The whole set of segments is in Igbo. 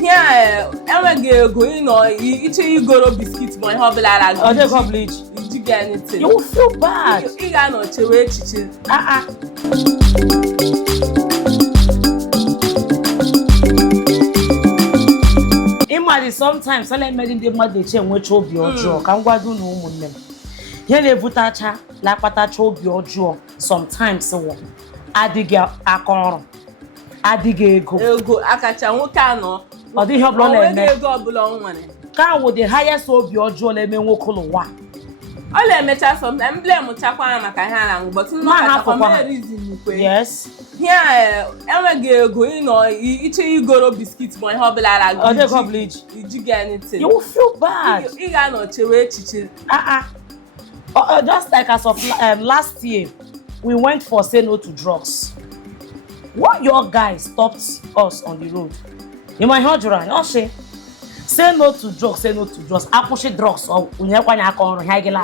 Yeah, enweghi ego iche igoro biscuit ma ihe ọbụla ara gị. You get anything. You will feel bad. Ị ga-anọ chewe echiche. Imagine sometimes I made in the mother chain which will be your jaw. Can go do no woman. Here they put a cha, la patacha will be your jaw. Sometimes so adiga akon. Adige go. Ego akacha nwoke anọ. Ọ dị ihe ọbụla na-eme. Ego ọbụla ọ nwere. Ka wo the highest obi ọjọọ na-eme nwoke ụwa. Ọ na-emecha sometimes blame chakwa maka ihe ala ngụ but no matter reason kwe. Yes. Here enweghi ego iche igoro biscuit ma ihe ọbụla ara gị. Ọ dị you get anything. You will feel bad. Ị ga-anọ chewe echiche. Just like as of last year, we went for say no to drugs. What your guys stopped us on the road? You might hear you say no to drugs, say no to drugs. I push drugs or unyekwanya akọrọ ha igela.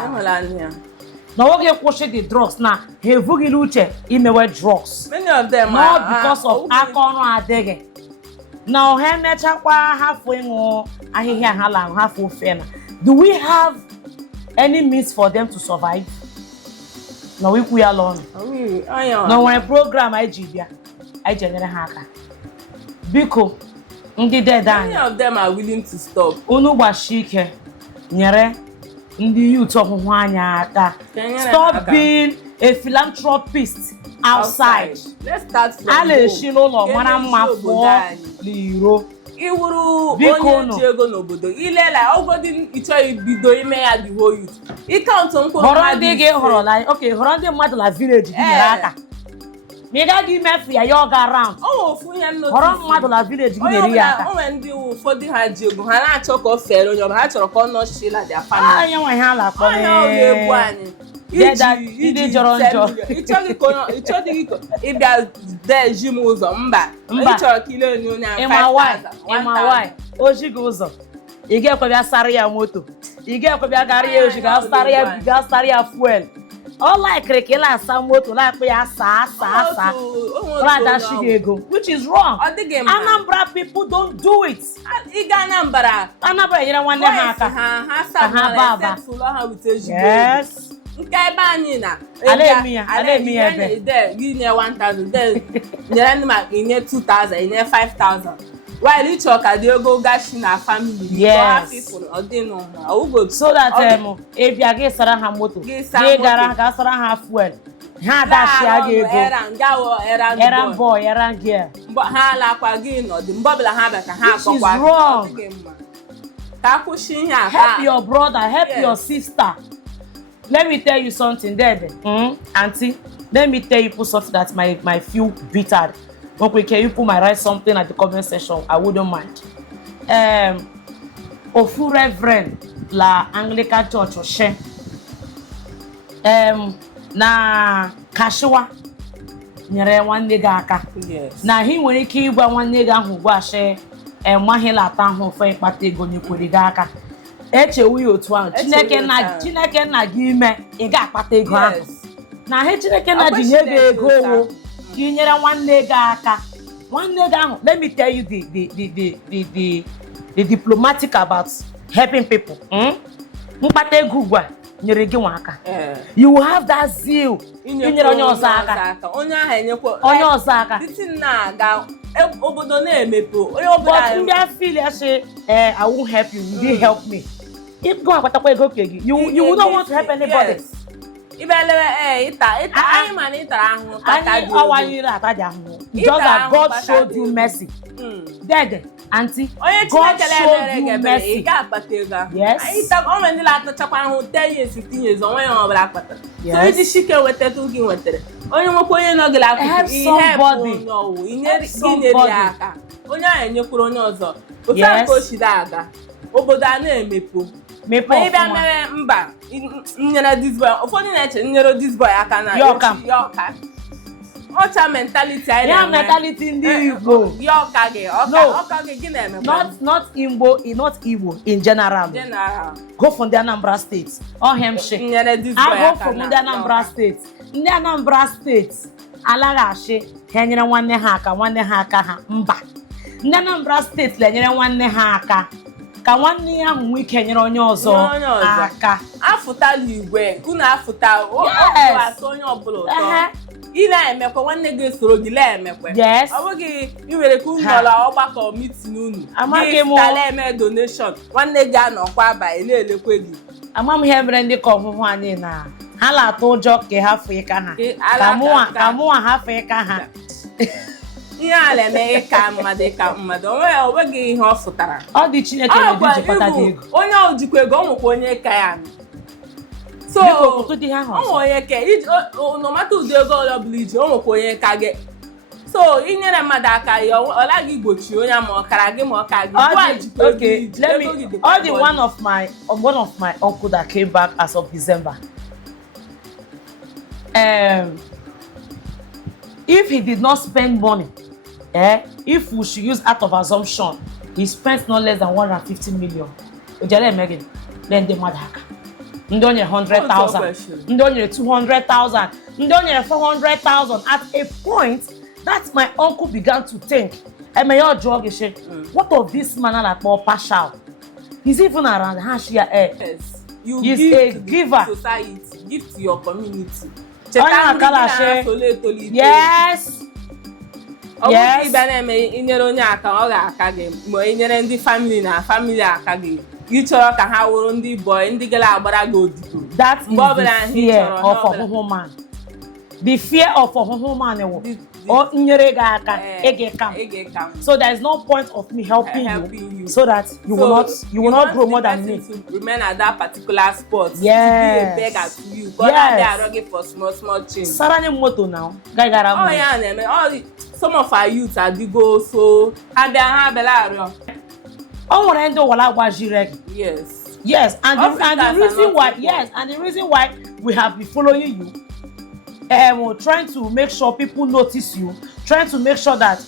Now what you push the drugs now? He vugi luche imewe drugs. Many of them not because of akọrọ adege. Now he mechakwa halfway ngo ahihia ha la half ofe na. Do we have any means for them to survive? No, we alone. No, when a program I generate haka. Biko, many of them are willing to stop. Unu bashike, nyere, ndi youth of aka. Stop being a philanthropist outside. Let's start from Ale shino lo mana mafo liro. Iwuru onye ji ego n'obodo ilela ogodi icho ibido ime ya the whole youth. I count nko mmadụ dị horo like okay horo ndị mmadụ la village dị nyere aka. Me ga give me free ya go around. Ofu ya no. Horo mmadụ la village gị nyere ya aka. Onwe ndị ụfọdụ ha ji ego ha na-achọ ka o fere onye ọbụla ha chọrọ ka ọ nọ shila their family. Anya nwe ha la kpọ egwu anyị. Iji jọrọ njọ. Ịchọghị ịbịa de ji m ụzọ mba. Ị chọrọ ka ile onye onye 5,000. Ịma why? Oji gị ụzọ. Ị ga-ekwe bịa sara ya moto. Ị ga-ekwe bịa garị ya oji ga sara ya fuel. All like rekela asa moto la pe ya sa. Brother Shigego, which is wrong. Anambra people don't do it. Anambra yere nwanne ha aka. Ha baba. Yes. Nke ebe anyị na alemi ebe de gị nye 1,000 de nyere ndị ma inye 2,000 inye 5,000 while each ọka dị ego gashi na family so that if you get sara ha moto gị gara ga sara ha fuel ha dashi aga ego errand boy errand girl ha alakwa gị nọdụ mgbe ọbụla ha bịa ka ha akọkwa ka akwụsị ihe a help your brother help your sister. Let me tell you something there. Auntie, let me tell you something that my feel bitter. Okay, can you put my write something at the comment section? I wouldn't mind. Ofu Reverend la Anglican Church Oshe. Na Kashiwa nyere nwanne gị aka. Na hi nwere ike ịgwa nwanne gị ahụ gwa she mahila ata ahụ fe ịkpata ego nyekwere gị aka. Echewu otu ahụ Chineke na gị ime ị ga-akpata ego ahụ na he Chineke na ji nye gị ego owo gị nyere nwanne gị aka nwanne gị ahụ. Let me tell you the diplomatic about helping people. Mkpata ego ugbu a nyere gị nwa aka. You will have that zeal inyere onye ọzọ aka. Onye ahụ enyekwa onye ọzọ aka. Obodo na-emepe onye ọbụla ndị afili asị I won't help you, you didn't help me. If go and patakwa ego kegi, you wouldn't want to help anybody. Just that God showed you mercy. Dead, auntie. God showed you mercy. Yes. Maybe I mba nyere this boy ụfọdụ na-eche nyere this boy aka na yoka ọcha mentality anyị na mentality ndị Igbo yoka gị ọka gị na-eme not Igbo in general go from the Anambra State nyere this boy aka go from the Anambra State ndị Anambra State alaghachi ha nyere nwanne ha aka ha mba ndị Anambra steeti lenyere nwanne ha aka ka nwanne ya ahụ nwee ike nyere onye ọzọ aka. Afụtala igwe unu afụta atọ onye ọbụla ụtọ ile emekwa nwanne gị soro gị emekwa ọ bụghị iwere ka unu nọrọ ọgbakọ mitin unu gị eme donation nwanne gị anọkwa abalị na-elekwe gị. Ama m ihe mere ndị ka ọhụhụ anyị na ha na-atụ ụjọ ka ha fụ ịka ha ka mụnwa ha fụ ịka ha. Ihe a na-eme ịka mmadụ onweghị ihe ọ fụtara. Ọ dị Chineke na-eji jikọta dị ego. Onye ojikwa ego ọ nwekwa onye ka ya so onye ka nomata ụdị ego ole ọbụla iji o nwekwa onye ka gị so inyere mmadụ aka ya ọ laghị igbochi onye ma ọkara gị ma ọka gị. All the one of my uncle that came back as of December. If he did not spend money, if we should use out of assumption, he spent no less than 150 million. Then the madhaka. Ndonye 100,000. Ndonye 200,000. Ndonye 400,000. At a point, that my uncle began to think, what of this man like more partial? He's even around Hashia. Yes. You He's give a to giver. The society, give to your community. Yes. Yes. Inyere onye aka ọ ga-aka gị ma inyere ndị family aka gị. Ị chọrọ ka ha wụrụ ndị boy ndị gala agbara gị odibo. That is the fear of Ohuhu man. The fear of Ohuhu man so there is no point of me helping you so that you will not grow more than me. To remain at that particular spot. Yes. To be a beggar to you. God, they are rugged for small change. Sarani moto now. Some of our youths are digo so yes. And the reason why we have been following you. We're trying to make sure people notice you, trying to make sure that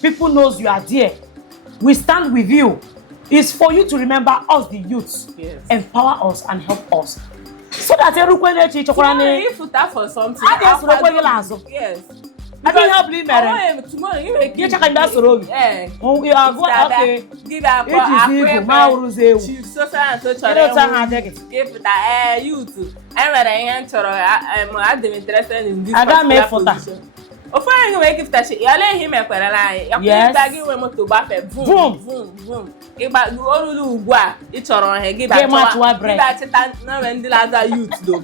people knows you are there. We stand with you. It's for you to remember us, the youths, empower us and help us. So that if you tap for something, yes. I don't help you, Mary. Tomorrow you check on that story. We are going okay. Give up chief social and social. Give that youth. I'm interested in this. I got me for that. If that shit, you let him a quarrel. You will to back boom. It's all give that youth do.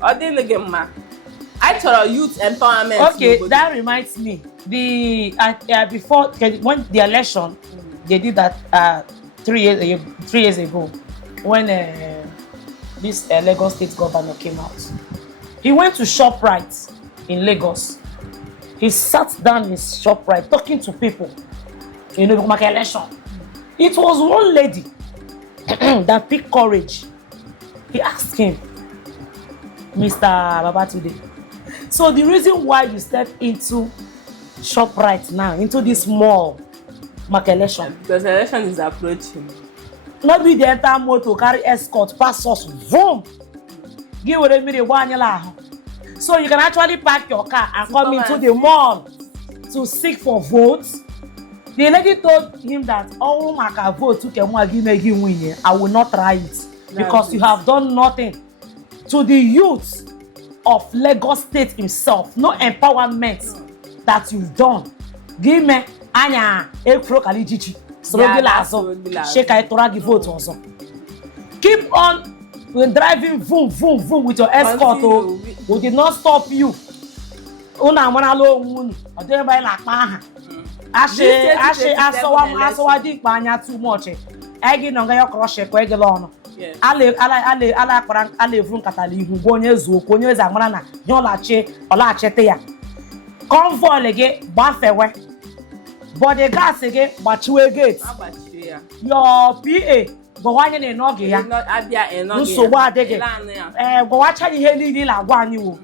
Or didn't get ma. I told youth empowerment. Okay, that reminds me. Before when the election, they did that 3 years ago when this Lagos state governor came out. He went to ShopRite in Lagos. He sat down in ShopRite talking to people. Election. It was one lady that picked courage. He asked him, Mr. Babatunde, so the reason why you step into ShopRite now, into this mall, election? Because election is approaching. Not be the entire motor carry escort pass us, boom. Give away me the one. So you can actually park your car and come into the mall to seek for votes. The lady told him that all my vote took and win. I will not try it because you have done nothing to the youth of Lagos State himself. No empowerment that you've done. Give me anya ekro kalijichi. Shake I give vote also. Keep on driving boom with your escort. We did not stop you. Una manalo moon. I don't buy like maha. Ashe asawa di panya too much. Egi no ga crush ko egi lono. Ale kparan ale vun katali hu gonye zu konye za mara na yolache olachete ya. Convoy lege gbafewe. But the gas again, bachiwe gate. Your PA, go wanye ne noge ya. Nuso wa dege. Go wacha ni heli ni la gwa ni wo.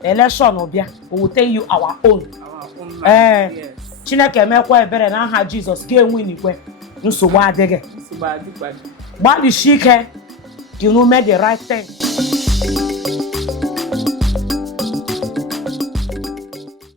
Election obia, we will tell you our own. Yes. Chineke mekwa ebere na aha Jesus ga enwe nikwe. Nuso wa dege. Ba di shike, you know made the right thing.